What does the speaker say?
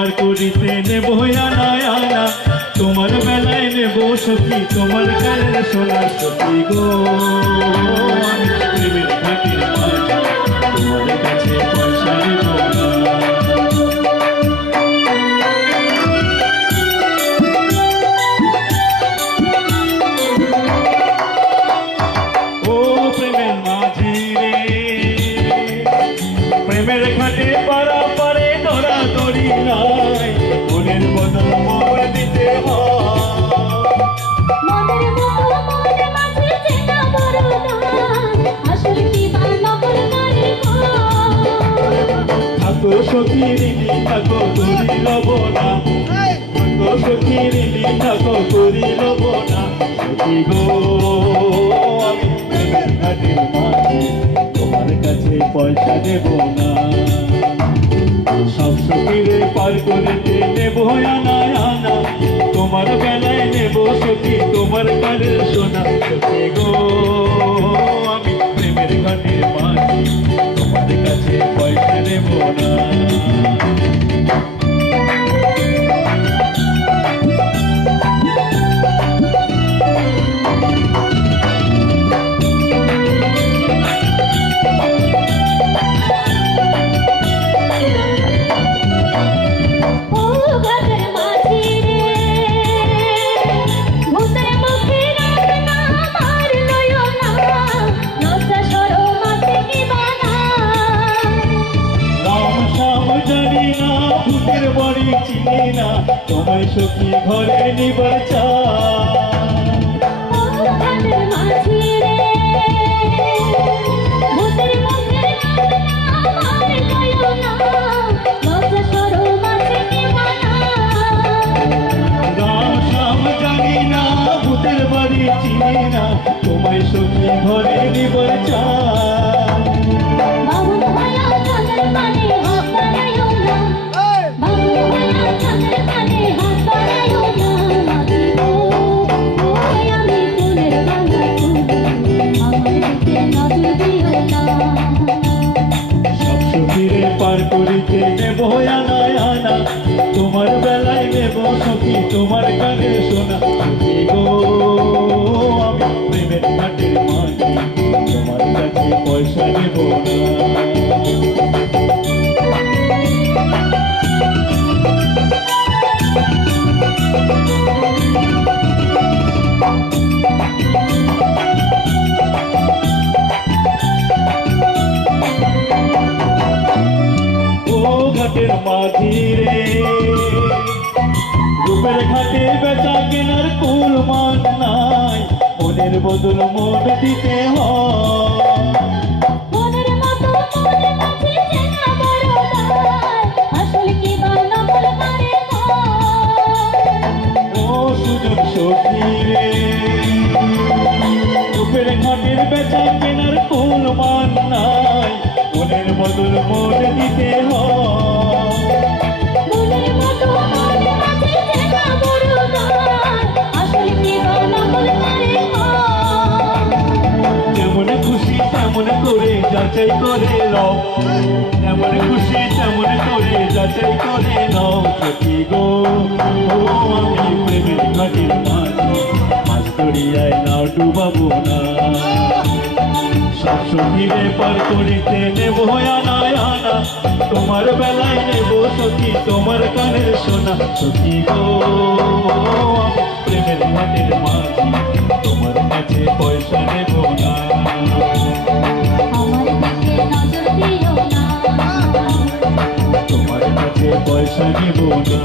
পার করিতে নেব আনা আনা, তোমার বেলায় নেব সখী তোমার গায়ের সোনা সখী গো। আমি প্রেমের ঘাটের মাঝি, তোমার কাছে পয়সা নেব না। ও প্রেমের মাঝি রে, প্রেমের ঘাটে পারা পারে ধরা ধরি নাই, মনের বদল মোর দিতে থাকো সখীরি থাকো করি লব না, থাকো সখীরি থাকো করি লব না সখী গো। আমি প্রেমের ঘাটের মাঝি, তোমার কাছে পয়সা দেব না। সব সখীরে পার করিতে নেব আনা আনা, তোমার বেলায় নেব সখী তোমার কানের সোনা সখী গো। আমি প্রেমের ঘাটের মাঝি, তোমার কাছে পয়সা নেব না। ভূতের বাড়ি চিনি না, তোমায় সখী ঘরে নিবার জানি না, ভূতের বাড়ি চিনি না, তোমায় সখী ঘরে নিবার পার করিতে নেব আনা আনা, তোমার বেলায় নেব সখী তোমার গানের সোনা সখী গো। আমি প্রেমের ঘাটের মাঝি, তোমার কাছে পয়সা নেব না। ঘাটের মাঝি রে, রূপের ঘাটে বেচা কেনার কুল মান নাই, মনের বদল মন দিতে ও সুজন সখী রে, রূপের ঘাটের বেচা কেনার কুল মান নাই, মনের বদল মন দিতে যেমন খুশি তেমন করে যাচাই করে নাও, যেমন খুশি তেমন করে যাচাই করে নাও সখী গো। আমি প্রেমের ঘাটের মাঝি, মাছ ধরিয়ায় নাও ডুবাবো না। সব সখীরে পার করিতে নেব আনা আনা, তোমার বেলায় নেব সখী তোমার কানের সোনা সখী গো। প্রেমের ঘাটের মাঝি, তোমার কাছে পয়সা নেব না। তোমার কাছে পয়সা নেব না।